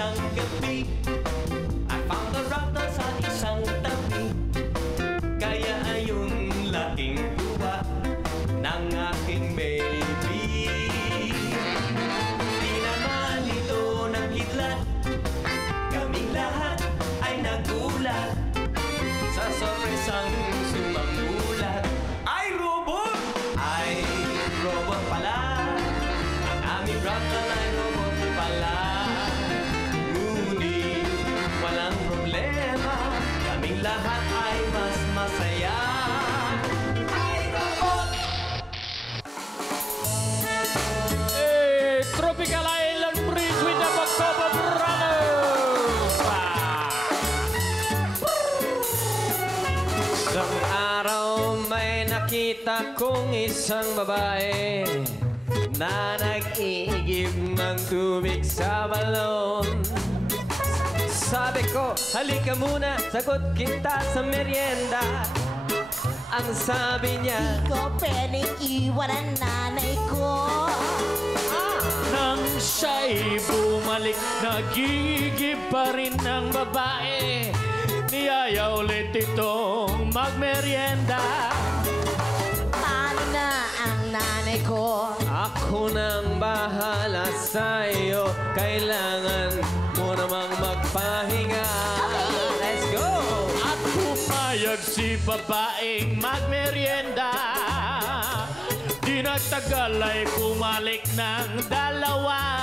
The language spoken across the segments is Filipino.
isang gabi, I found a raptor sa isang tabi. Kaya ayun laking tuwa ng aking baby. Di naman ito nagkidlat, kaming lahat ay nagulat sa sorpresang sumamulat. Ay robot! Ay robot pala, ang aming raptor ay robot pala. Ngunit walang problema, kaming lahat ay mas masaya. Ay robot! Hey, Tropical Island Breeze with the Magcoba Brothers! Isang araw may nakita kong isang babae na nag-iigib ng tubig sa balon. Sabi ko, halika muna, sagot kita sa merienda. Ang sabi niya, Di ko pwedeng iwan ang nanay ko. nang siya'y bumalik, nagigib pa rin ng babae. Niyaya ulit itong magmerienda. Paano na ang nanay ko? Ako nang bahala sa'yo, kailangan mo namang magpahinga. Let's go! At pumayag si babaeng magmerienda. Di nagtagal ay kumalik ng dalawa.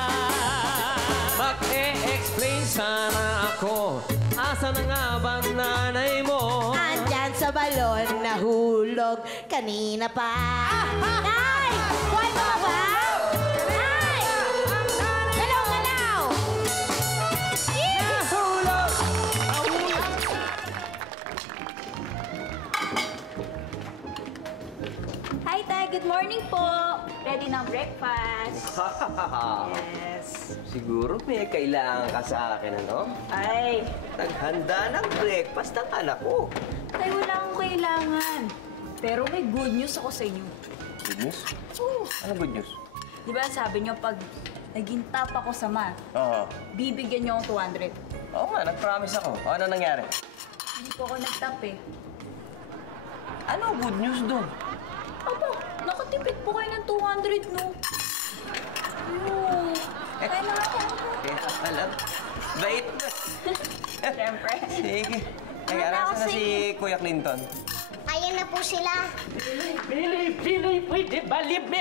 Mag-e-explain sana ako, asa na nga bang nanay mo? Andyan sa balon nahulog kanina pa. Nay! Buhay mo ba? Nay! Galaw, galaw! Nahulog! Hi, Tay. Good morning po. Ready ng breakfast? Yes. Siguro may kailangan ka sa akin, ano? Ay, Naghanda ng breakfast ng anak ko. Tay, wala akong kailangan. Pero may good news ako sa inyo. Good news? Oo. Ano good news? Di ba sabi niyo pag naging top ako sa math, Oo. bibigyan niyo akong 200? Oo nga, nag-promise ako. O, ano nangyari? Hindi po ako nag-top eh. Ano good news doon? Aba, nakatipid po kayo ng 200, no? Kaya na ako. Kaya alam. Bait na. Siyempre. Sige. Ay, Wala arasan na kasi. si Kuya Clinton. Ayan na po sila. Pili, pwede ba? Leave me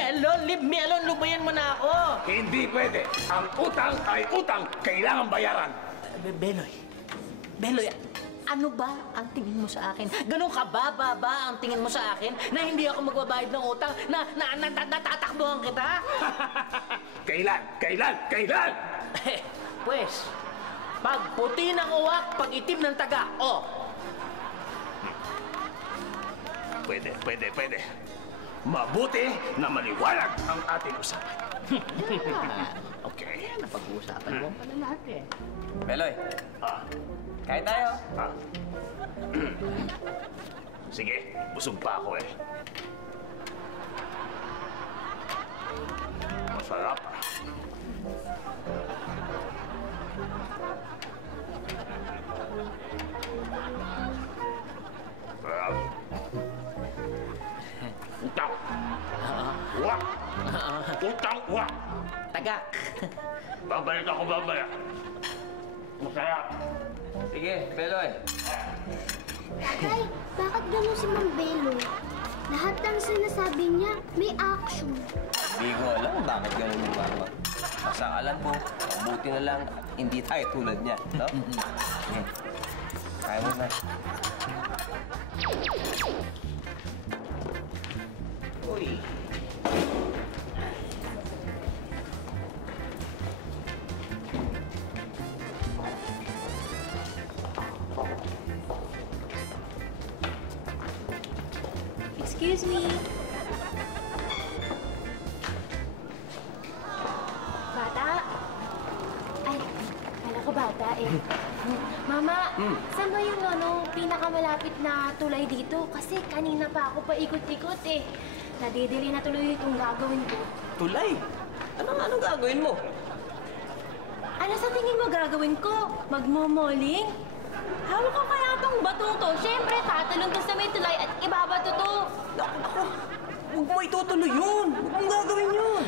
alone, lubayan mo na ako. Hindi pwede. Ang utang ay utang. Kailangan bayaran. Beloy, ano ba ang tingin mo sa akin? Ganun ka ba ang tingin mo sa akin na hindi ako magbabayad ng utang, na natatakbuhan kita? Kailan? Pues, pag puti ng uwak, pag itim ng taga, oh. Pwede. Mabuti na maliwanag ang ating usapan. Okay. Napag-uusapan mo pala lahat eh. Meloy, Ah, kain tayo. ah. Sige, busog pa ako eh. Masarap. Sarap. Utang. Uwak. Utang, uwak. Tagak. Babalik ako, babalik. Masarap. Sige, Meloy. Tatay, bakit gano'n si Mang Belo? Lahat ng sinasabi niya, may action. Hindi ko alam kung bakit ganun yung mama. Basta alam ko, mabuti na lang, hindi tayo tulad niya, no? Sige. Kaya mo na. Uy. Excuse me. Bata? Ay, kala ko bata eh. Mama, saan ba yung pinakamalapit na tulay dito? Kasi kanina pa ako paikot-ikot eh. Nadidili na tuloy itong gagawin ko. Tulay? Anong gagawin mo? Ano sa tingin mo gagawin ko? Magmomoling? Hawak ko kaya tong bato to. Siyempre, tatalon to sa may tulay at ibabato to. Naku, huwag mo itutuloy yun. Huwag mong gagawin yun.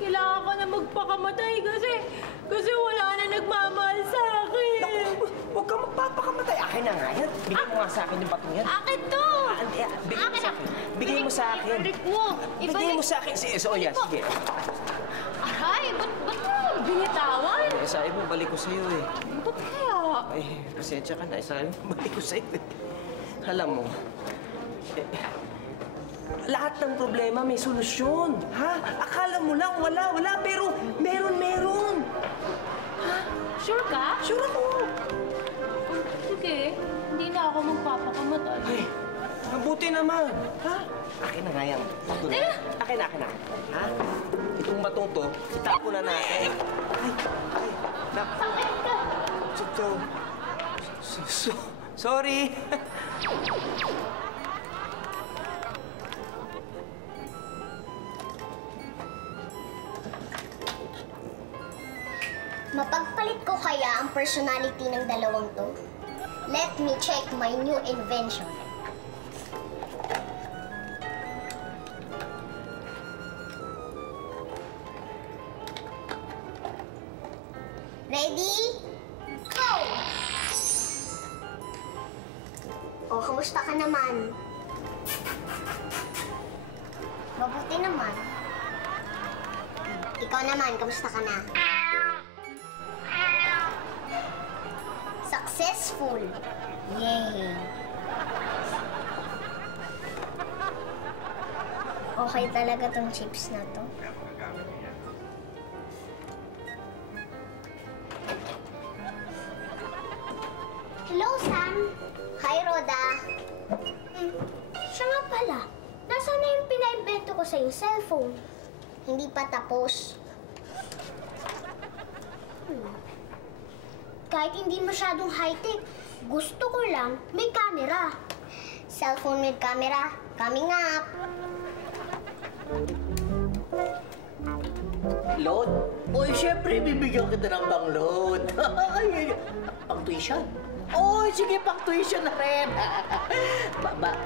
Kailangan ko na magpakamatay kasi wala na nagmamahal sa akin. Naku, huwag ka magpapakamatay. Akin na nga yan. Bigay mo nga sa akin yung batong yan. Akin to! Bigay mo sa akin. Bigay mo sa akin. Ibalik mo! Bigay mo sa akin. Sige, sige. Aray, ba't mo binitawan? Sabi mo, balik ko sa'yo eh. Ba't kaya? Ay, pasensya ka na. Sabi mo, balik ko sa'yo eh. Alam mo, lahat ng problema may solusyon. Ha? Akala mo lang wala, pero meron. Ha? Sure ka? Sure ako. Sige, hindi na ako magpapakamatay. Ay, mabuti naman. Ha? Akin na nga yan. Akin na. Ha? Itong batong to, itapo na natin. Ay. Sakit ka! Sorry. Mapagpalit ko kaya ang personality ng dalawang to? Let me check my new invention. Ready? Go! Oh, kamusta ka naman? Mabuti naman. Ikaw naman, kamusta ka na? Successful. Yay. Okay talaga tong chips na to. Hello, Sam. Hi, Rhoda. Siya nga pala. Nasaan na yung pinaimbento ko sa yung cellphone? Hindi pa tapos. Kahit hindi masyadong high-tech, gusto ko lang may camera. Cellphone with camera, coming up. Load? Oy, syempre, bibigyan kita ng pang-load. Pang-tuition? Oy, sige, pang-tuition na rin.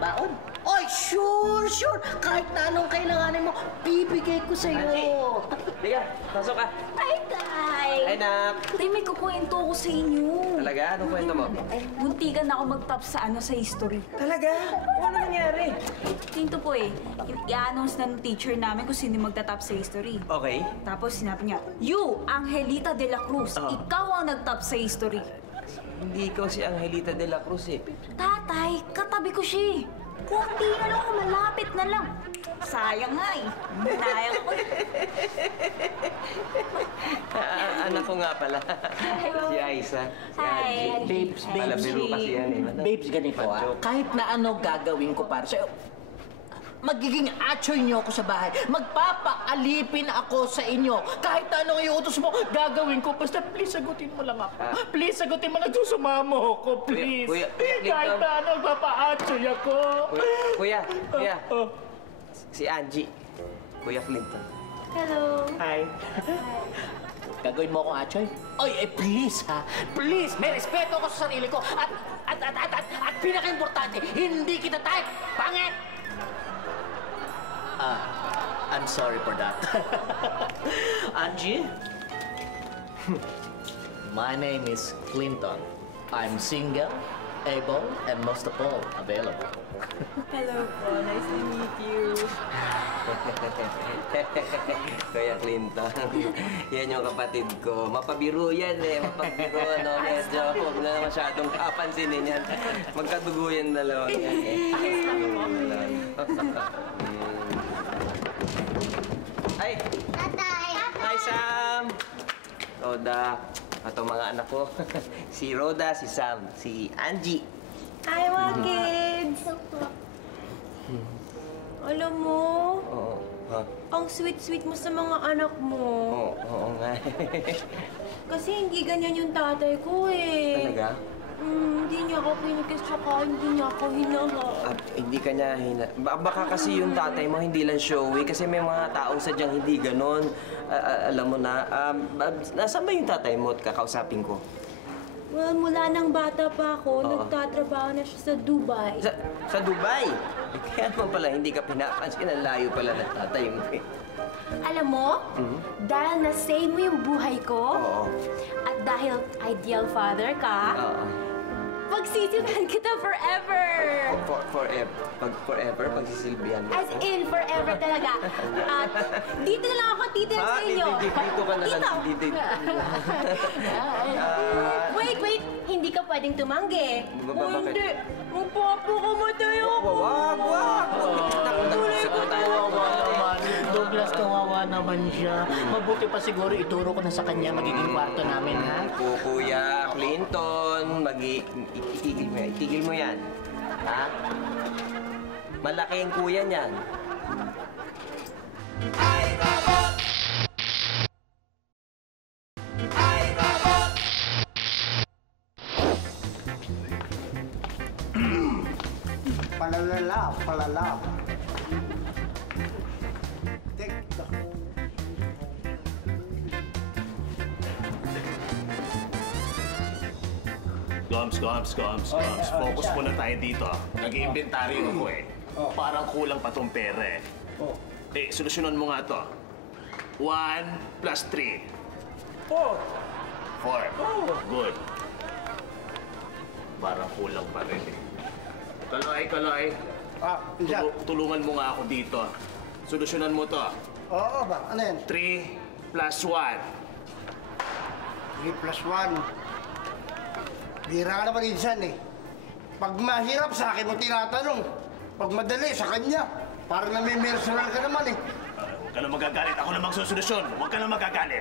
Baon? Oy, sure. Kahit na anong kailanganin mo, bibigay ko sa'yo. Liga, pasok ka. Ay, Tay! Ay, nak. Tay, may kukwento ko sa inyo. Talaga? Anong kwento mo? Muntikan ako mag-top sa history. Talaga? Ano nangyari? Tinto po i-announce na ng teacher namin kung sino magta-top sa history. Okay. Tapos sinabi niya, You, Angelita de la Cruz, ikaw ang nag-top sa history. Hindi ikaw si Angelita de la Cruz eh. Tatay, katabi ko siya. Kunti na lang, malapit na lang. Sayang nga eh. Sayang ako. Anak ko nga pala. Si Aiza. Si Hi. Angie. Babes, Palabiro kasi yan eh. Babes, ganito Kahit na ano gagawin ko para sa'yo, magiging atchoy niyo ako sa bahay. Magpapaalipin ako sa inyo. Kahit na anong iutos mo, gagawin ko. Basta please, sagutin mo lang ako. Please, sagutin mo lang. Susumamo ako, please. Kuya, Kahit na anong magpapa-atchoy ako. Kuya. Si Angie. Kuya Clinton. Hello. Hi. Gagawin mo akong atchoy? Oy, please ha. Please, may respeto ako sa sarili ko. At pinaka-importante, hindi kita type. Pangit! I'm sorry for that. Angie? My name is Clinton. I'm single, able, and most of all, available. Hello po, nice to meet you. Kuya Clinton. Yan yung kapatid ko. Mapabiro yan eh. Mapabiro, no? Medyo huwag na masyadong kapansinin yan. Magkadugo yan dalawa yan eh. Ay! Tatay! Hi, Sam! Rhoda. Ito mga anak ko. Si Rhoda, si Sam, si Angie. Hi, mga kids! Alam mo, Oo. ang sweet-sweet mo sa mga anak mo. Oo nga. Kasi hindi ganyan yung tatay ko eh. Talaga? Hindi niya ako kinikiss tsaka hindi niya ako hinahak. Hindi ka niya baka kasi yung tatay mo hindi lang showy kasi may mga taong sadyang hindi ganon. Alam mo na, nasaan ba yung tatay mo at kakausapin ko? Well, mula nang bata pa ako, nagtatrabaho na siya sa Dubai. Sa Dubai? Kaya naman pala hindi ka pinapansin, ang layo pala ng tatay mo eh. Alam mo, dahil na-save mo yung buhay ko, at dahil ideal father ka, pagsisilbihan kita forever! Forever? Pagsisilbihan mo? As in, forever talaga. At dito na lang ako titira sa inyo. Dito ka na lang. Dito. Wait! Hindi ka pwedeng tumanggi. Bakit? Hindi. Magpapakamatay ako. Wag! Tuloy ko Kawawa naman. Douglas, kawawa naman siya. Mabuti pa siguro ituro ko na sa kanya magiging kwarto namin, ha? Kuya Clinton, itigil mo yan. Ha? Malaki ang kuya niyan. Palala. Goms. Focus muna tayo dito. Nag-iinventaryo ako eh. Parang kulang pa tong pera eh. Solusyonan mo nga to. 1 plus 3. 4. Good. Parang kulang pa rin eh. Kaloy. Tulungan mo nga ako dito. Solusyonan mo to. Oo ba? Ano yan? 3 plus 1. 3 plus 1. Bira ka naman insan eh. Pag mahirap, sa akin mo tinatanong. Pag madali, sa kanya. Parang nami-mercenal ka naman eh. Huwag ka na magagalit. Ako na magsosolusyon. Huwag ka na magagalit.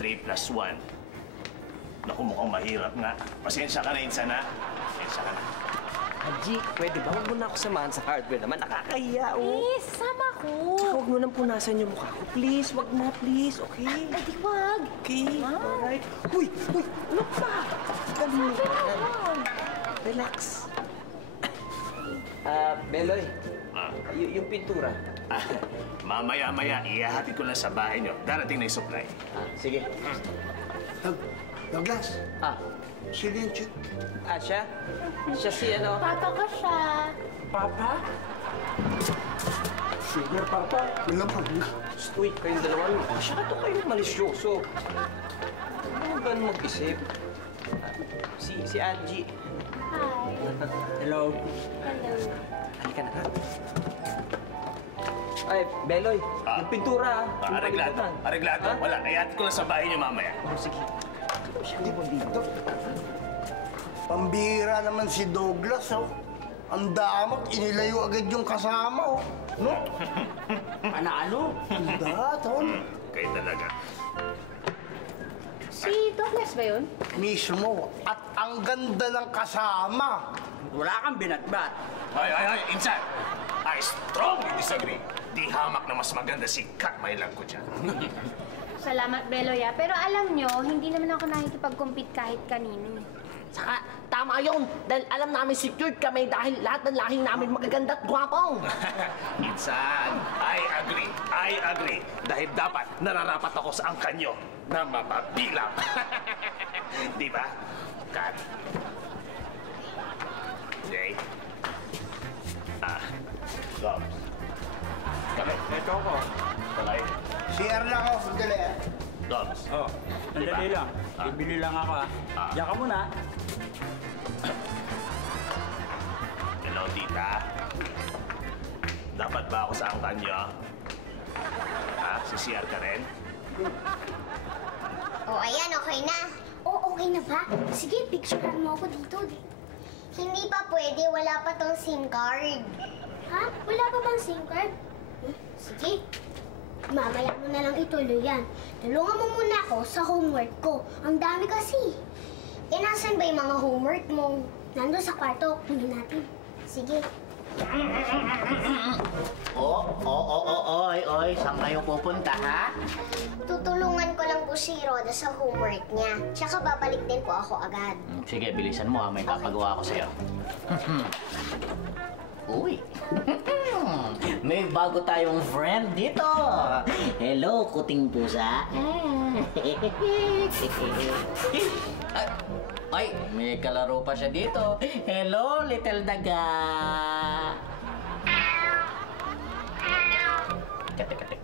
3 plus 1. Naku, mukhang mahirap nga. Pasensya ka na, Insan, ha? Pasensya ka na. Haji, pwede ba? Huwag mo na ako samahan sa hardware naman. Nakakahiya, oh. Please, sama ko. Tsaka huwag mo nang punasan yung mukha ko. Please, wag na, please. Okay? Ay, di wag. Okay, alright. Uy! Ano pa? Relax. Beloy. Yung pintura. Mamaya-maya, ihahatid ko na sa bahay niyo. Darating na yung supply. Sige. Douglas, sino yung chick? Siya? Siya si ano? Papa ko siya. Papa? Sugar papa. Wala pa. Uy, kayong dalawa. Masyado kayong malisyoso. Ano ba mag-isip? Si Angie. Hi. Hello. Halika na nga. Ay, Beloy. Yung pintura, Areglado. Wala, ihahatid ko na sa bahay niyo mamaya. Sige. Hindi mo dito. Pambihira naman si Douglas, oh. Ang damot, inilayo agad yung kasama, oh. No? Panalo? Daton. Kayo talaga. Si Douglas ba yun? Mismo. At ang ganda ng kasama. Wala kang binatbat. Ay, Insan! I strongly disagree. Di hamak na mas maganda si Kat Mailang ko dyan. Salamat, Beloy, pero alam nyo, hindi naman ako nakikipag-compete kahit kanino. Saka, tama yun. Dahil alam namin secured kami dahil lahat ng lahing namin magaganda at gwapo. Insan, I agree. Dahil dapat nararapat ako sa angkan nyo na mapabilang. Di ba? Kat. Jay. Goms. Kalay. Ito ako. Kalay. CR na ako, sandali, ah. Goms. Sandali lang. Bibili lang ako, ha? Diyan ka muna. Hello, tita. Dapat ba ako sa angkan nyo? Si CR ka rin? Ayan, okay na. Okay na ba? Sige, picturean mo ako dito. Hindi pa pwede, wala pa tong SIM card. Ha? Wala pa bang SIM card? Sige. Mamaya mo na lang ituloy yan. Tulungan mo muna ako sa homework ko. Ang dami kasi. Nasaan ba yung mga homework mo? Nandun sa kwarto. Kunin natin. Sige. Oy, saan kayo pupunta, ha? Tutulungan ko lang po po si Rhoda sa homework niya. Tsaka babalik din po ako agad. Sige, bilisan mo ha. May papagawa ko sa'yo. Uy! May bago tayong friend dito. Hello, kuting pusa. Ay, may kalaro pa siya dito. Hello, little daga. Teka.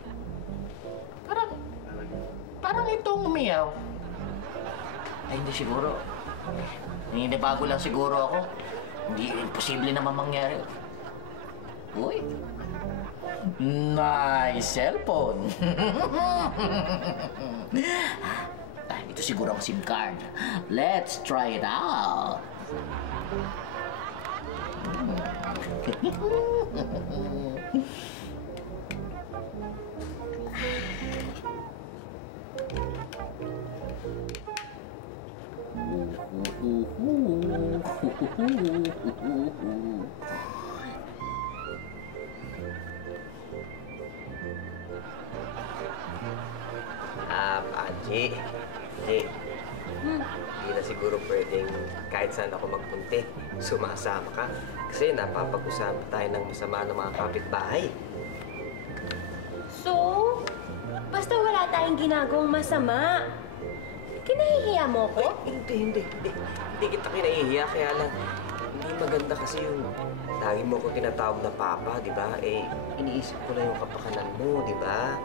Parang itong umiyaw. Ay, hindi siguro. Naninibago lang siguro ako. Hindi, imposible naman mangyari. Uy. Nice cellphone. Ito siguro ang SIM card. Let's try it out. Angie. Hindi na siguro pwedeng kahit saan ako magpunti, sumasama ka. Kasi napapag-usapan tayo ng masama ng mga kapitbahay. So, basta wala tayong ginagawang masama. Kinahihiya mo ko? Hindi kita kinahihiya, kaya lang hindi maganda kasi yung lagi mo ko tinatawag na papa, di ba? Eh, iniisip ko na yung kapakanan mo, di ba?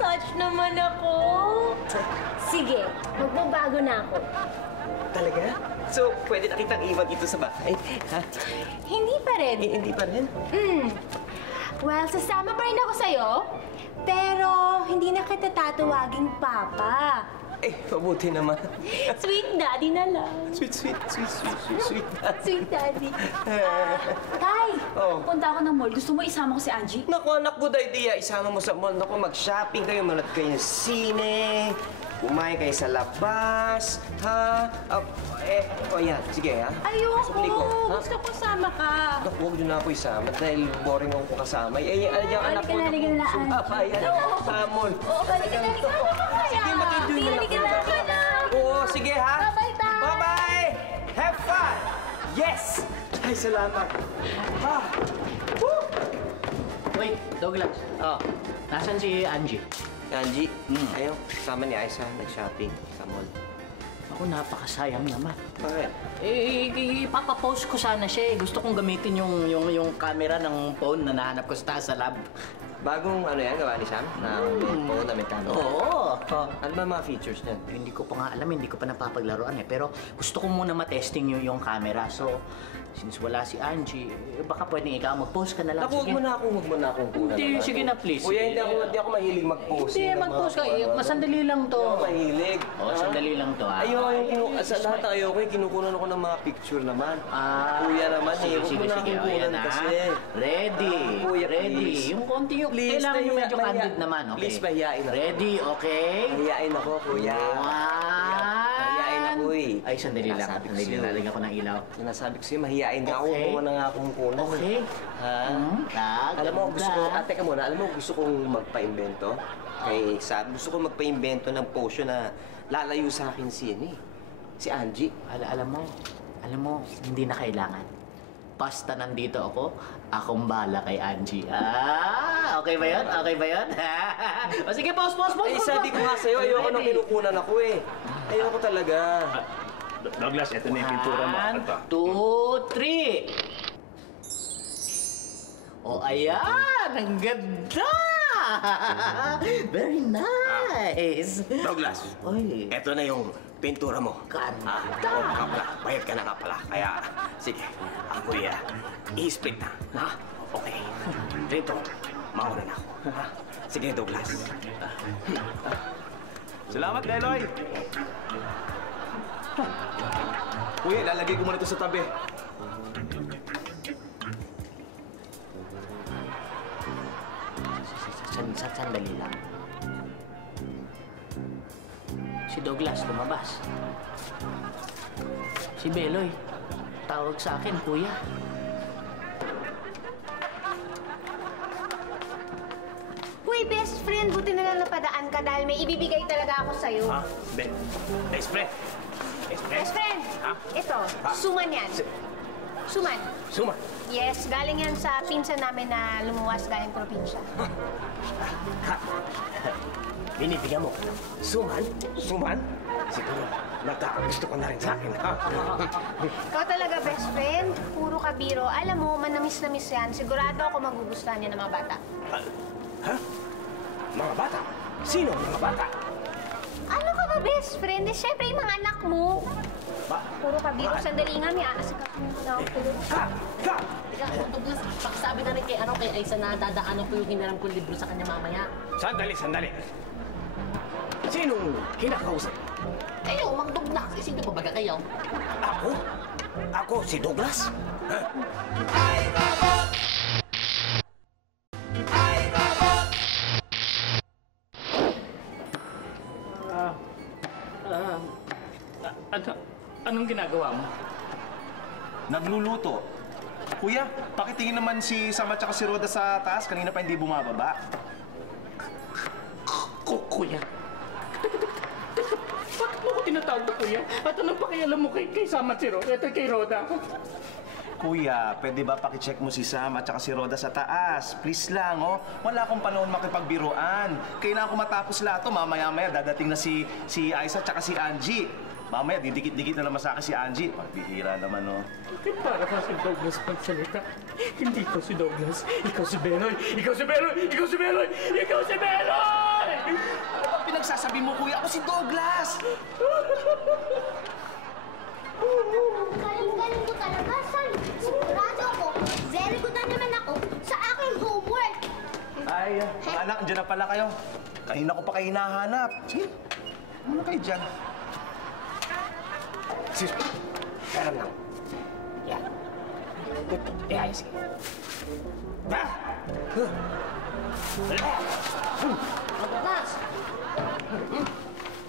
Touch naman ako. Sige, magbabago na ako. Talaga? So, pwede na kitang iwan dito sa bahay? Ha? Hindi pa rin. Hindi pa rin? Well, sasama pa rin ako sa'yo, pero hindi na kita tatawaging Papa. Eh, mabuti naman. Sweet Daddy na lang. Sweet daddy. Sweet Daddy. Tay, Oh. punta ako ng mall. Gusto mo isama ko si Angie? Naku, anak, good idea. Isama mo sa mall. Naku, mag-shopping kayo, manood kayo ng sine, kumain kayo sa labas, ha? Yan. Sige, ha? Ayoko. Sukli ko, ha? Gusto ko sama ka. Naku, huwag niyo na ako isama dahil boring ako kasama. Ano yung anak ko? Halika na, Sumapa, yan. Sa mall. Oo, halika na. Sama ka kaya. Sige, mag-enjoy na lang. Halika na. Oo, sige, ha? Bye-bye, Tay. Bye-bye! Have fun! Yes! Ay, salamat. Woo! Wait, Douglas. Nasaan si Angie? Angie, ayaw, kasama ni Aisa, nag-shopping sa mall. Ako, napakasayang naman. Bakit? Ipapapost ko sana siya eh. Gusto kong gamitin yung camera ng phone na nahanap ko sa taas sa lab. Bagong yan, gawa ni Sam? Na may phone na may camera? Oo. Ano ba mga features niyan? Hindi ko pa nga alam, hindi ko pa napapaglaruan eh. Pero gusto ko muna matesting yung camera. So, since wala si Angie, baka pwedeng ikaw mag-post ka na lang. Naku, huwag mo na akong kunan Hindi, naman. sige na please. Kuya, hindi ako mahilig mag-post. Hindi, mag-post ka. Masandali lang to. Hindi ako mahilig. Sandali lang to ha. Sa lahat ng ayoko, kinukunan ako ng mga picture naman. Kuya naman, sige, huwag mo na akong ayan kunan na. kasi. Ready. Kuya, Ready. please. Yung konti yung Please, kailangan yung medyo mahiya- candid naman, okay? Please, mahiyain ako. Ready, okay? Mahiyain ako, kuya. Mahiyain ako eh. Ay, sandali lang. Sinasabi ko Sandali sa'yo. lang. Lalagyan ko ng ilaw. Sinasabi ko sa'yo, mahiyain ka ako. Okay. Huwag mo na nga akong kunan. Okay. Ha? Alam mo, gusto ko, teka muna, alam mo, gusto kong magpa-invento. Gusto ko magpa-invento ng potion na lalayo sa akin si Angie. Alam mo, hindi na kailangan. Basta nandito akong bahala kay Angie. Okay ba yun? Okay ba yun? O sige, pause. Ay, sabi ko nga sa'yo, ayoko nang kinukunan ako eh. Ayoko talaga. Douglas, ito na yung pintura mo. 1, 2, 3. O, ayan! Ang ganda! Very nice! Douglas, Oy. eto na yung pintura mo. Ganda! Bayad ka na nga pala. Kaya, sige, ako i-split na. Ha? Okay. Dito, mauna na ako. Ha? Sige, Douglas. Salamat, Leloy! Kuya, lalagay ko muna ito sa tabi. Sandali lang. Si Douglas lumabas. Si Beloy, tawag sa akin, kuya. Uy, best friend, buti na lang magpapadaan ka dahil may ibibigay talaga ako sa'yo. Ha? Best friend. Best friend, Ha? ito, suman yan. Suman. Suman. Yes, galing yan sa pinsan namin na lumuwas galing probinsya. Ha? Binibigyan mo. Suman? Suman? Siguro, nagkakagusto ko na rin sa akin, ha? Ikaw talaga, best friend. Puro ka biro. Alam mo, manamis-namis yan. Sigurado ako magugustuhan yan ng mga bata. Ha? Mga bata? Sino ang mga bata? Ano ka ba, best friend? Eh, syempre, yung mga anak mo. Puro ka biro. Ba- Sandali nga, may aasikaso mo na ako. Ha? Ha? Douglas, pakisabi na rin kay Aiza na dadaanan ko yung hinaram kong libro sa kanya mamaya. Sandali. Sinong kinakausap? Kayo, Mang Douglas, sino pa baga kayo? Ako? Ako si Douglas? Anong ginagawa mo? Nagluluto. Kuya, pakitingin naman si Sam at saka si Roda sa taas. Kanina pa hindi bumababa. Kuya. Bakit mo ko tinatawag na kuya? At anong pakialam mo kay Sam at si Roda? Kay Roda? Kuya, pwede ba pakicheck mo si Sam at saka si Roda sa taas? Please lang, oh. Wala akong panahon makipagbiruan. Kailangan ko matapos lahat to. Mamaya-maya dadating na si Aiza at saka si Angie. Mamaya, didikit-dikit na naman sa akin si Angie. Pagbihira naman, oh. Para ka si Douglas magsalita. Hindi ko si Douglas. Ikaw si Beloy! Ikaw si Beloy! Ikaw si Beloy! Ikaw si Beloy! Ano ba pinagsasabi mo, kuya? Ako si Douglas! Galing-galing ko talaga, son. Sigurado ako, very good na naman ako sa aking homework. Ay, mga anak, andyan na pala kayo. Kanina ko pa kayo hinahanap. Sige, muna kayo dyan. Excuse me. Meron lang. Yan. Ayos. Douglas!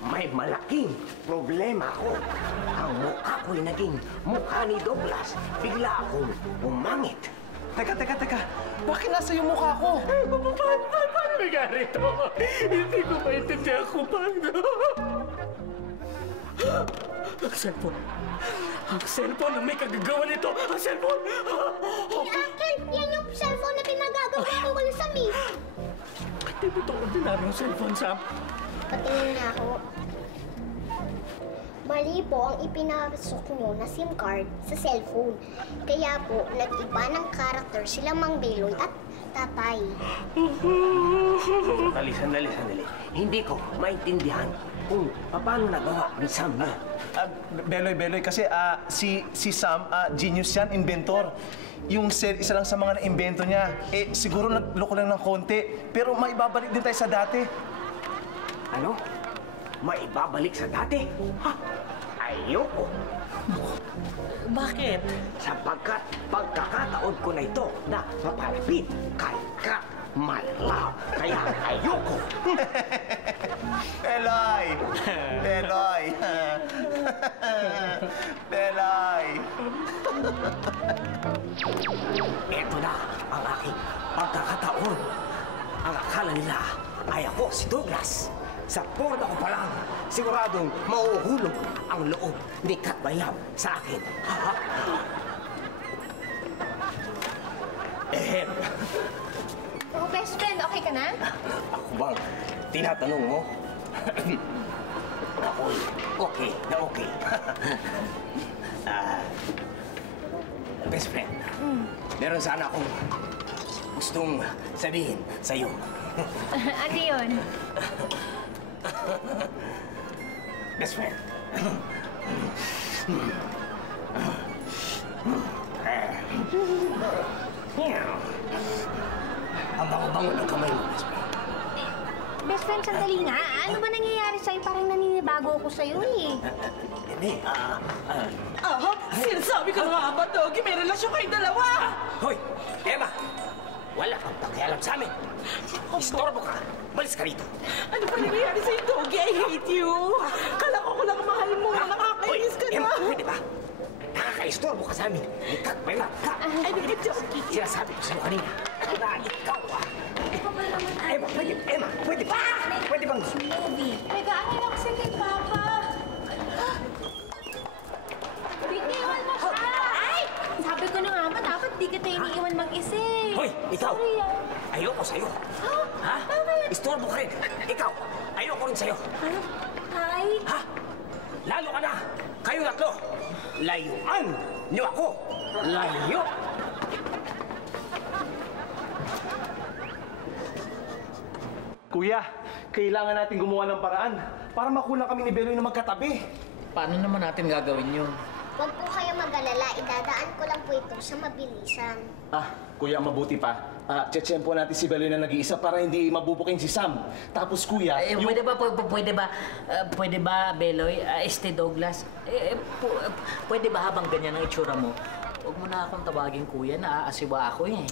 May malaking problema ako. Ang mukha ko'y naging mukha ni Douglas. Bigla akong umangit. Teka. Bakit nasa yung mukha ko? Paano nangyari ito? Hindi ko maintindihan kung paano. Ang cellphone. Ang cellphone na may kagagawa nito. Ang cellphone! Uncle, yan yung cellphone na pinagagawa ko kay Sammy. Hindi mo ito ordinaryong cellphone, Sam. Patingin na ako. Mali po ang ipinasok nyo na SIM card sa cellphone. Kaya po, nag-iba ng karakter sila Mang Beloy at Tatay. Sandali. Hindi ko maintindihan kung paano nagawa ni Sam na. Beloy, kasi si Sam, genius yan, inventor. Yung isa lang sa mga na-invento niya. Eh, siguro nagloko lang ng konti. Pero maibabalik din tayo sa dati. Ano? Maibabalik sa dati? Ha? Ayoko. Bakit? Sapagkat pagkakataon ko na ito na mapalapit kay Malaw. Kaya ayoko. Beloy! Ito na ang aking pagkakataon. Ang akala nila ay ako si Douglas. Sa porno ko pa lang, siguradong mauhulog ang loob ni Katbayab sa akin. Oh, best friend, okay ka na? Ako bang tinatanong mo? Ako'y okay na okay. Best friend, meron sana akong gustong sabihin sa'yo. Ano yun? Best friend. Ang bango-bango ng kamay mo, best friend. Best friend, sandali nga. Ano ba nangyayari sa'yo? Parang naninibago ako sa'yo eh. Hindi, Sinasabi ko na nga ba, Doggy? May relasyon kayong dalawa! Hoy! Emma! Wala kang pakialam sa amin! Istorbo ka! Balis ka rito! Ano ba nangyayari sa'yo, Doggy? I hate you! Kala ko lang mahal mo. Nakakainis ka na. Emma, pwede ba? Nakakaistorbo ka sa amin! Ikat pa lang! Ay, nagkitsa. Sinasabi ko sa'yo kanina na ikaw Emma, pwede ba? Pwede ayoko sa'yo. Ha? Istorbo ka rin. Ikaw, ayoko rin sa'yo. Ano? Tay? Ha? Lalo ka na! Kayo tatlo! Layuan niyo ako! Layo! Kuya, kailangan natin gumawa ng paraan para makulang kami ni Beloy na magkatabi. Paano naman natin gagawin yun? Huwag po kayo mag-alala. Idadaan ko lang po ito sa mabilisan. Kuya, mabuti pa. Tsetsempo natin si Beloy na nag-iisa para hindi mabubuking si Sam. Tapos kuya, Pwede ba, Beloy, Douglas? Pwede ba habang ganyan ang itsura mo? Huwag mo na akong tawagin kuya, naaasiwa ako eh.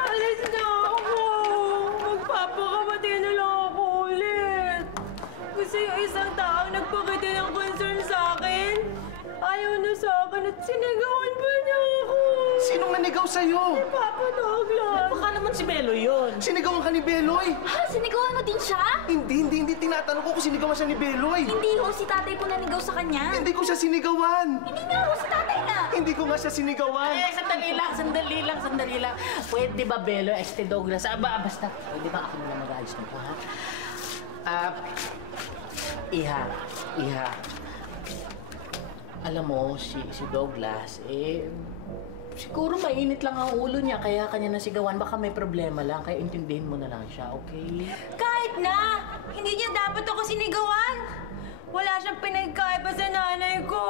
Alis na ako! Magpapakamatay na lang ako ulit! Kasi yung isang taong nagpakita ng concern sa akin, ayaw na sa akin at sinigawan pa niya ako! Sinong nanigaw sa'yo? Si Papa Douglas! Baka naman si Beloy yun! Sinigawan ka ni Beloy? Ha? Sinigawan mo din siya? Hindi. Tinatanong ko kung sinigawan siya ni Beloy. Hindi ho, si tatay po nanigaw sa kanya. Hindi ko siya sinigawan. Hindi nga ho, si tatay nga. Hindi ko nga siya sinigawan. Sandali lang. Pwede ba, Beloy, Douglas? Basta, pwede ba ako muna mag-ayos ng po, ha? Iha. Alam mo, si Douglas, siguro mainit lang ang ulo niya, kaya kanya nasigawan. Baka may problema lang, kaya intindihin mo na lang siya, okay? Kahit na! Hindi niya dapat ako sinigawan! Wala siyang pinagkaiba sa nanay ko!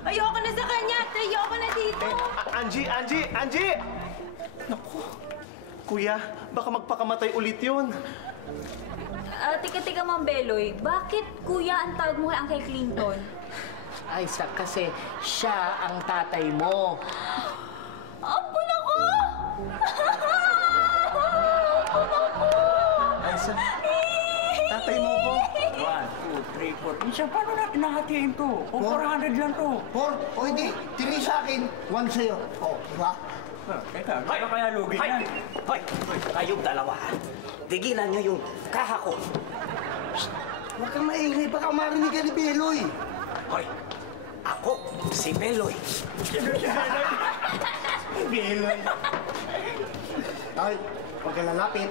Ayoko na sa kanya at ayoko na dito! Angie! Naku, kuya, baka magpakamatay ulit yun. Tika, Ma'am Beloy, bakit kuya ang tawag mo kay Uncle Clinton? Ay, kasi siya ang tatay mo. Ampun ako! Aisa, tatay mo ko. 1, 2, 3, 4. Minsan, paano natin nahatiin to? O 400 lang to. 4? O hindi, 3 sa akin, 1 sa'yo. O, diba? Teka, kaya lugi yan. Hoy! Kayong dalawa, tigilan niyo yung kaha ko. Huwag kang maingay, baka marinig ka ni Beloy. Hoy! Ako, si Beloy. Beloy. Ay, huwag ka lalapit.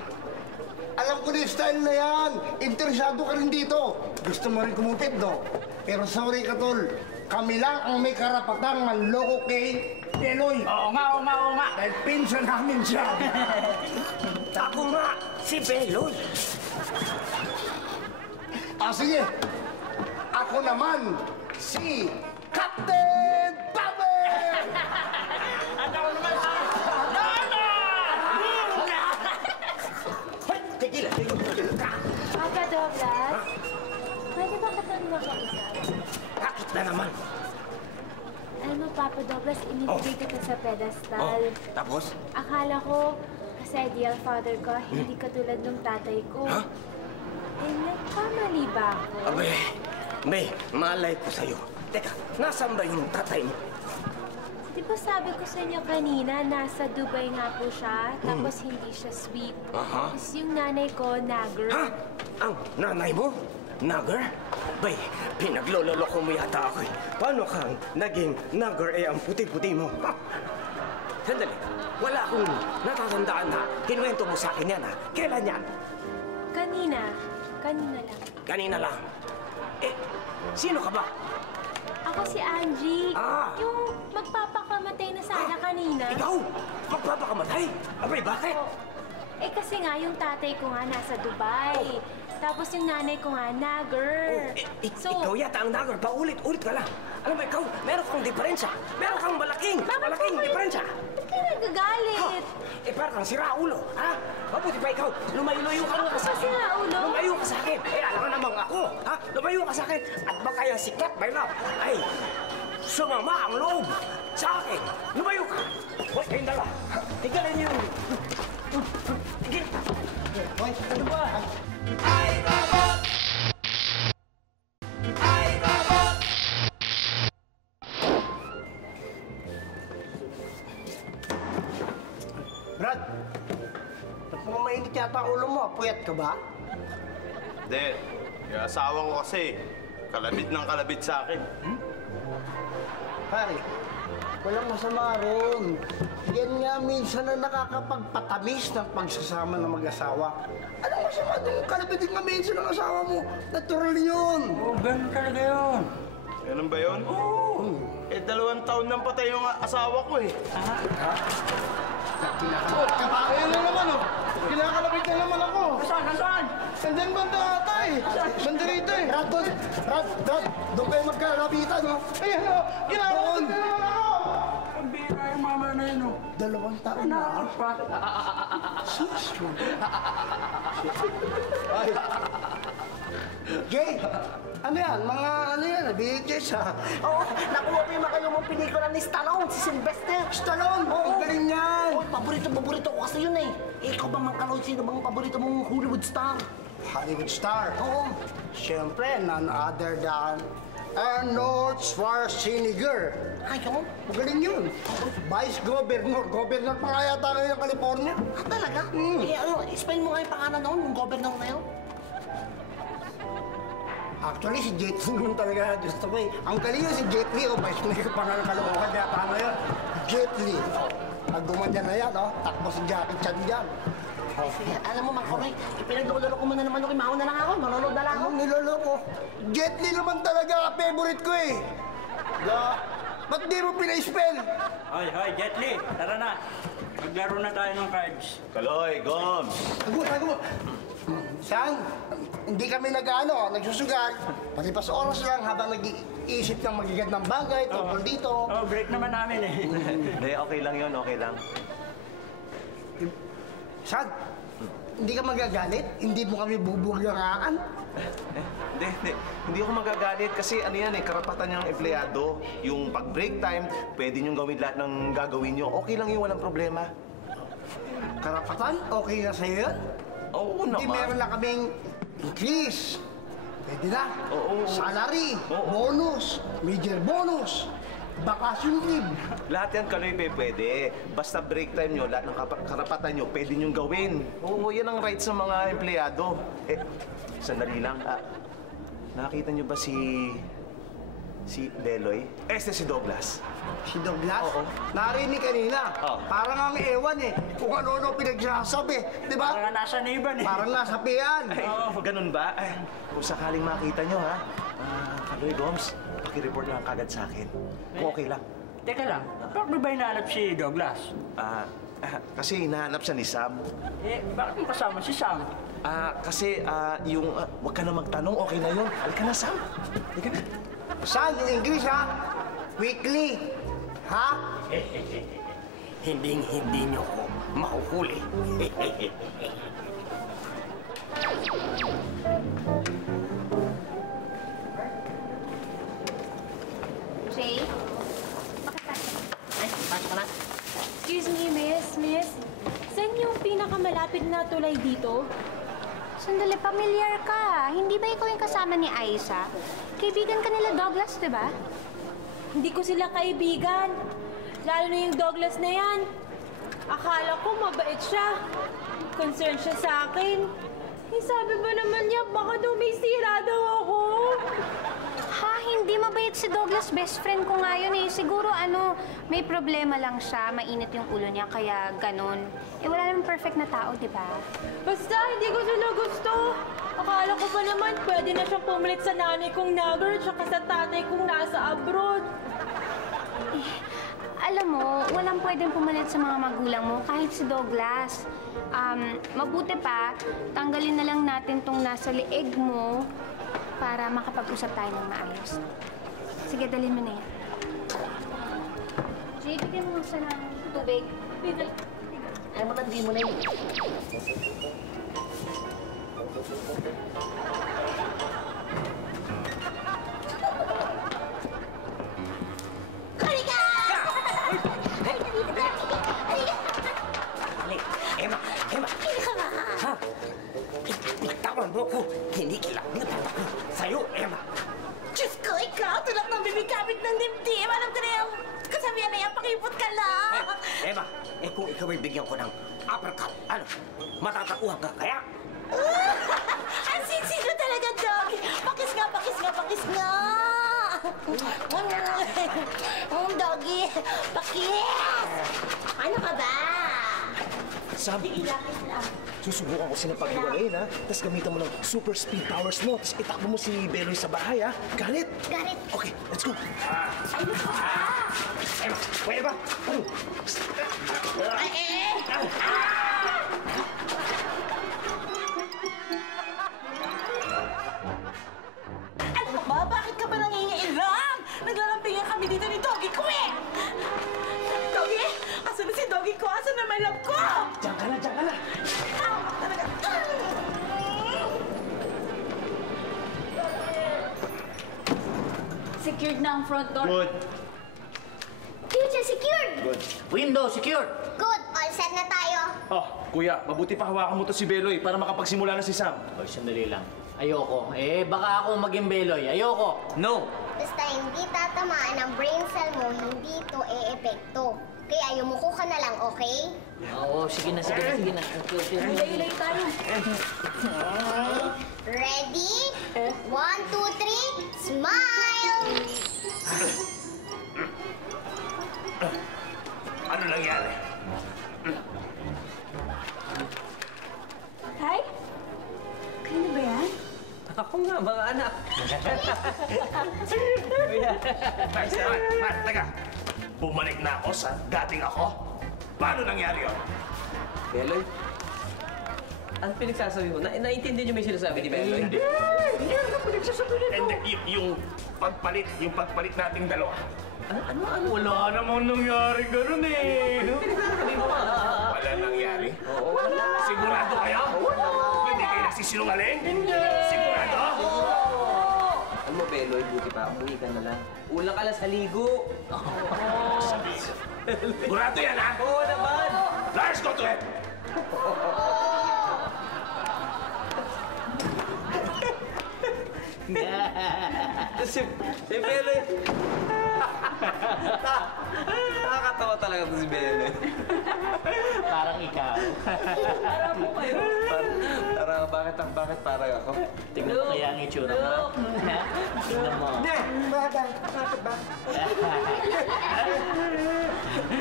Alam ko na yung style na yan. Interesado ka rin dito. Gusto mo rin kumupit, no? Pero sorry, Katol. Kami lang ang may karapatang manloko kay Beloy. Oo nga. Dahil pinsan namin siya. Ako nga, si Beloy. Sige. Ako naman, si Captain Pavel! At ako naman si Nana! Hoy! Tigilan ka! Papa Douglas, pwede ba katanungan ko isa? Bakit na naman? Alam mo, Papa Douglas, inibigay kita sa pedestal. Tapos? Akala ko, kasi ideal father ko, hindi katulad ng tatay ko. Ha? Nagkamali ba ako? May malay ko sa'yo. Teka, nasaan ba yung tatay mo? Di ba sabi ko sa inyo kanina, nasa Dubai nga po siya, tapos hindi siya sweet. Tapos yung nanay ko, nagger. Ha? Ang nanay mo? Nagger? Bay, pinaglololoko mo yata ako eh. Paano kang naging nagger ang puti-puti mo? Ha? Sandali, wala akong natatandaan na kinuwento mo sa akin yan ha. Kailan yan? Kanina lang. Kanina lang. Sino ka ba? Ako si Angie. Yung magpapakamatay na sana kanina. Ikaw? Magpapakamatay? Abay, bakit? Kasi nga, yung tatay ko nga nasa Dubai. Tapos yung nanay ko nga, nagger. Ikaw yata ang nagger. Paulit-ulit ka lang. Alam mo, ikaw, meron kang diferensya. Meron kang malaking diferensya. Ba't ka nagagalit? Parang kang siraulo, ha? Mabuti pa ikaw, lumayo-layo ka nga sa akin. Siraulo? Lumayo ka sa akin. Alam nga namang ako, ha? Lumayo ka sa akin. At baka yung sikat, my love, ay sumama ang loob sa akin. Lumayo ka. Huwag kayong dalawa. Tigalan niyo. Tigil. Hoy, ano ba? Ay, Robot! Ay, Robot! Brad, ba't mo mainit yata ulo mo? Puyat ka ba? Hindi. Yung asawa ko kasi, kalabit ng kalabit sa akin. Pare, Walang masama ron. Yan nga minsan na nakakapagpatamis ng pagsasama ng mag-asawa. Anong masama doon? Kalabitin nga minsan ng asawa mo. Natural yun. Oo, ganun talaga yun. Ganun ba yun? Oo. Eh, 2 taon nang patay yung asawa ko eh. Ayun na naman, oh. Kinakalapit na naman ako. Saan? Nandyan banda ata eh. Banda rito eh. Rad, doon kayo magkalapitan, oh. Ayan, oh. Kinakalapit na naman ako. Ang bira yung mama na yun, oh. 2 taon na. Pa. Sus. Ay. Jay, ano yan? Mga ano yan? VHS ha? Oo, nakuha ko yung makalumang pelikula ni Stallone, si Sylvester. Stallone? Oo. Galing yan. Oo, paborito ko kasi yun eh. Ikaw ba, Mang Kaloy, sino bang paborito mong Hollywood star? Hollywood star? Oo. Siyempre, none other than Arnold Schwarzenegger. Ay, yun? Magaling yun. Vice Governor. Governor pa nga yata ngayon ng California. Ah, talaga? Eh, ano, explain mo nga yung pangalan noon, yung governor na yun. Actually, si Jet Li naman talaga gusto ko eh. Ang galing yun si Jet Li, Vice Mayor pa nga ng Caloocan yata ngayon. Jet Li. Pag gumanda na yan, takbo si Jackie Chan dyan. Sige, alam mo, Mang Kaloy, ipinagdulolo ko muna naman yung Mauna na lang ako, manonood na lang ako. Anong niloloko? Jet Li naman talaga, favorite ko eh. Ba't di mo pina-spell? Hoy, Jet Li, tara na. Maglaro na tayo ng cards. Kaloy, Goms. Tago. Saan? Hindi kami nagsusugal. Palipas oras lang habang nag-iisip ng magigandang bagay tungkol dito. Oh, break naman namin eh. Hindi, okay lang yun, okay lang. Saan? Hindi ka magagalit? Hindi mo kami bubulyangaan? Hindi ako magagalit kasi ano yan eh, karapatan niyang empleyado. Yung pag break time, pwede niyong gawin lahat ng gagawin niyo. Okay lang yun, walang problema. Karapatan? Okay na sa'yo yun? Oo Hindi naman. meron lang kaming increase. Pwede na. Oo. Salary, bonus, major bonus, vacation leave. Lahat yan, Kaloy, pwede. Basta break time nyo, lahat ng karapatan nyo, pwede nyong gawin. Oo, yan ang rights ng mga empleyado. Eh, sandali lang. Nakita nyo ba si Beloy? Si Douglas. Si Douglas? Oo. Narinig kanina. Oo. Parang ang ewan eh. Kung ano-ano pinagsasabi. Di ba? Parang nasa Niban eh. Parang nasa piyan. Ay, ganun ba? Ay, kung sakaling makita nyo, ha? Kaloy, Goms, pakireport lang kagad sa akin. Kung okay lang. Teka lang, bakit ba hinahanap si Douglas? Kasi hinahanap siya ni Sam. Eh, bakit mo kasama si Sam? Kasi wag ka na magtanong, okay na yun. Halika na, Sam. Halika na. Saan? Yung English ha? Weekly. Ha? Hindi niyo ko mahuhuli. Jay? Ay, pasok ka na. Excuse me, miss. Saan yung pinakamalapit na tulay dito? Sandali, familiar ka. Hindi ba ikaw yung kasama ni Aiza? Kaibigan ka nila Douglas, di ba? Hindi ko sila kaibigan. Lalo na yung Douglas na yan. Akala ko mabait siya. Concerned siya sa akin. Eh, sabi ba naman niya, baka dumisira daw ako. Ha? Hindi mabait si Douglas. Best friend ko nga yun eh. Siguro may problema lang siya. Mainit yung ulo niya, kaya ganun. Eh, wala namang perfect na tao, di ba? Basta, hindi ko sila gusto. Akala ko pa naman, pwede na siyang pumalit sa nanay kong nagger tsaka sa tatay kong nasa abroad. Alam mo, walang pwedeng pumalit sa mga magulang mo, kahit si Douglas. Mabuti pa, tanggalin na lang natin tong nasa leeg mo para makapag-usap tayo ng maayos. Sige, dalhin mo na yan. Jay, bigyan mo sa ng tubig. Ay, matandi mo na yun. Halika! Emma! Halika nga! Ha? Nagtawan mo ko. Hindi kilabutan ako. Sa'yo, Emma. Diyos ko, ikaw, tulak ng bibigkabit ng dibdib. Alam ko na yung kasabihan na yan, pakipot ka lang. Emma, kung ikaw ay bigyan ko ng uppercut, matatakuhan ka kaya? Ang sinsino talaga, Dog. Pakis nga. Doggy, pakis! Ano ka ba? Sabi, Ilapit lang. susubukan ko silang paghiwalayin, ha? Tapos gamitan mo ng super speed powers mo. Tapos itakbo mo si Beloy sa bahay, ha? Got it? Got it. Okay, let's go. Ano ka ba? Pwede ba? Ano? Ano ba? Bakit ka ba nangingiilam? Naglalampingan kami dito ni Doggy ko eh! Doggy? Asan na si Doggy ko? Asan na my love ko? Diyan ka na, diyan ka na. Talaga. Secured na ang front door. Good. Future secured! Good. Window secured. Good! All set na tayo. Oh, kuya, mabuti pa hawakan mo to si Beloy para makapagsimula na si Sam. Oy, sandali lang. Ayoko. Baka ako maging Beloy. Ayoko. No. Basta hindi tatamaan ang brain cell mo, hindi ito e-epekto. Kaya yumuko ka na lang, okay? Oo, sige na, sige na, sige na. Okay. Ilay tayo. Ready? 1, 2, 3, smile! Ano nangyari? Hi? Kayo na ba yan? Ako nga, mga anak. Teka. Bumalik na ako sa dating ako? Paano nangyari yun? Beloy, ano pinagsasabi mo? Naiintindihan niyo may sinasabi ni Beloy? Hindi ano pinagsasabi nito. Hindi, yung pagpalit nating dalawa. Ano? Wala namang nangyari ganun eh. Pinagsasabi mo ka. Wala nangyari? Oo. Sigurado kayo? Hindi kayo nagsisinungaling? Sigurado? Alam mo, Beloy, buti pa. Umuwi ka na lang. Ulang ka lang sa ligo. Sigurado yan, ha? Oo naman. Lars, go to it! Si Beloy. Nakakatawa talaga to si Beloy. Parang ikaw. Parang mo kayo. Bakit parang ako? Tingnan mo kaya ang itsura mo. Tingnan mo. Bakit ba?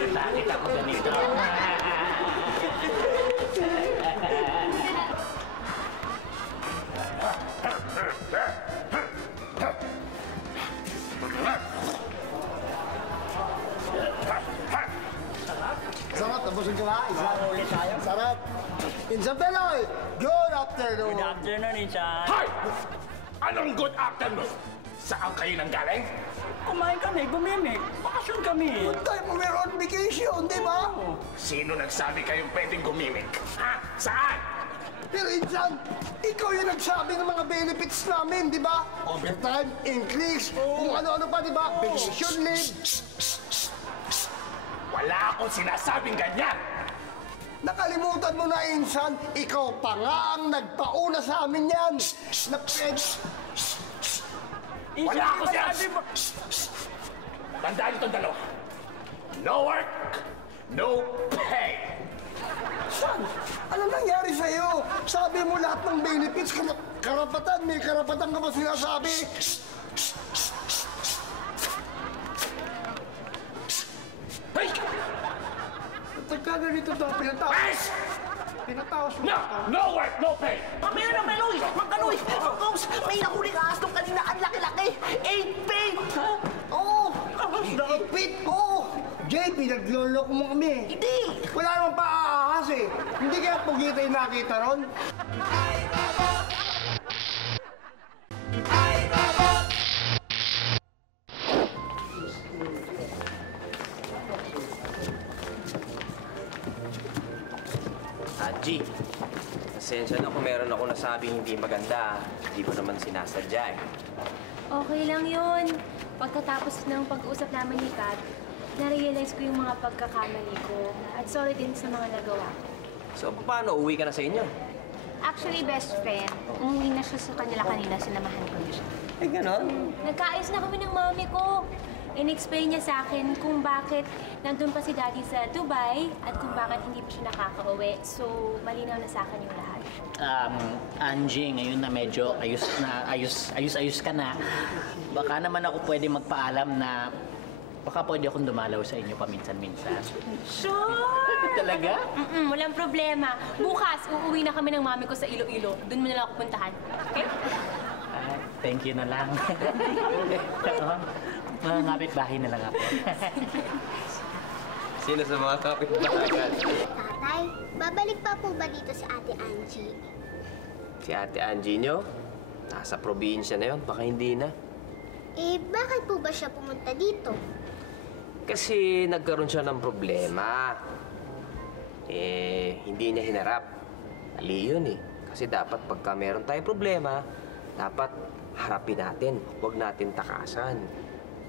Bakit ako ganito? Sarap, tapusin ko ha. Sarap. Insan Beloy, good afternoon. Good afternoon, Insan. Hoy! Anong good afternoon? Saan kayo nanggaling? Kumain kami, gumimik. Bakasyon kami. Good time mo meron vacation, di ba? Sino nagsabi kayong pwedeng gumimik? Ha? Saan? Pero Insan, ikaw yung nagsabi ng mga benefits namin, di ba? Overtime, increase, kung ano-ano pa, di ba? Vacation leave. Wala akong sinasabing ganyan! Nakalimutan mo na, Insan, ikaw pa nga ang nagpauna sa amin yan. Na pwede... Wala ako sinabi mo! Tandaan itong dalawa. No work, no pay. San? Ano nangyari sa'yo? Sabi mo lahat ng benefits, karapatan, may karapatan ka ba sinasabi? Hey! Ba't ka ganito daw? Yes! Pinatawas mo. No work, no pay. Mamaya na, Meloy! Magkanoy! Magkaus! May nahuli ka astom kanina. Ang laki-laki! 8 feet! Oo! Nakapit ko! Jay, pinaglolok mo kami. Hindi! Wala namang paaahas eh. Hindi kaya pugita yung nakita ron? G, pasensya na kung meron ako nasabing hindi maganda. Hindi ko naman sinasadya eh. Okay lang yun. Pagkatapos ng pag-usap namin ni Kat, na-realize ko yung mga pagkakamali ko. At sorry din sa mga nagawa ko. So, paano? Uwi ka na sa inyo? Actually, best friend, umuwi na siya sa kanila kanina, sinamahan ko na siya. Eh, ganon? Nagkaayos na kami ng mami ko. In-explain niya sa akin kung bakit nandun pa si Daddy sa Dubai at kung bakit hindi pa siya nakaka-uwi. So, malinaw na sa akin yung lahat. Angie, ngayon na medyo ayos ka na, baka naman ako pwede magpaalam na baka pwede akong dumalaw sa inyo paminsan-minsan. Sure! Talaga? Walang problema. Bukas, uuwi na kami ng mami ko sa Iloilo. Doon mo na lang ako puntahan. Okay? Thank you na lang. Mga kapit-bahay na lang ako. Sino sa mga kapit-bahay? Tatay, babalik pa po ba dito si Ate Angie? Si Ate Angie nyo? Nasa probinsya na yon, baka hindi na. Bakit po ba siya pumunta dito? Kasi nagkaroon siya ng problema. Hindi niya hinarap. Ali yun eh. Kasi dapat pagka meron tayong problema, dapat harapin natin. Huwag natin takasan.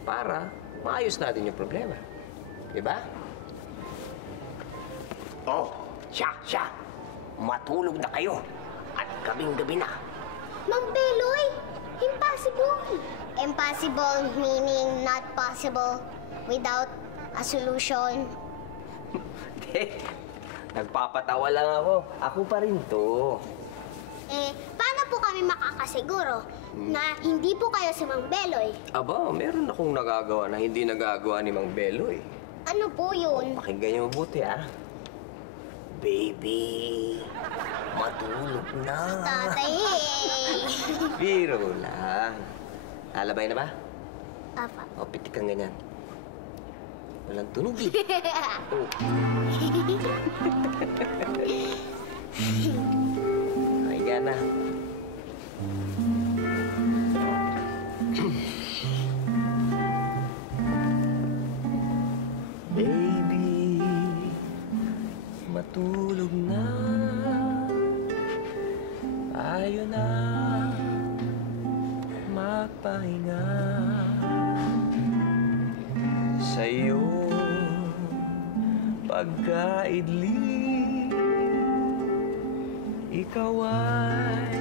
Para maayos natin yung problema. Diba? Oh, siya. Matulog na kayo. At gabing-gabi na. Mang Beloy, impossible. Impossible meaning not possible without a solution. Nagpapatawa lang ako. Ako pa rin to. Paano po kami makakasiguro na hindi po kayo si Mang Beloy? Aba, meron akong nagagawa na hindi nagagawa ni Mang Beloy. Ano po yun? Pakinggan niyo mabuti, ha? Baby, matulog na. Tatay Biro lang. Lalabay na ba? Apa. O, pitik kang ganyan. Walang tunog eh. Oh. Ay, gana. Baby, matulog na. Ayaw na magpahinga sa'yo pagkaidli. Ikaw ay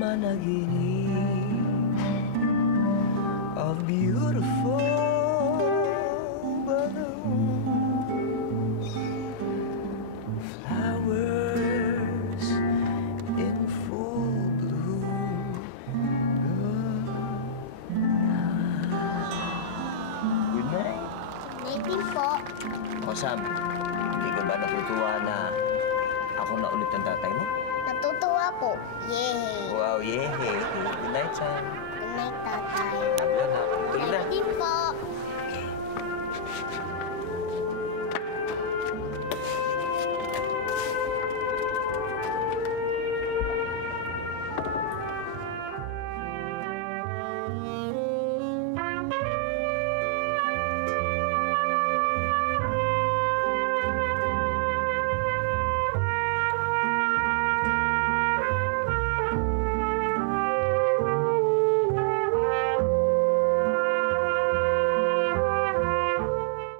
managinip of beautiful balloons, flowers in full bloom. Good night. Night din po. O Sam, hindi ka ba natutuwa na ako na ulit ang tatay mo? Natutuwa po. Yay! Wow, yeah. Good night, Sam. Good night, tatay. Sabi na, tulog na. Night din po.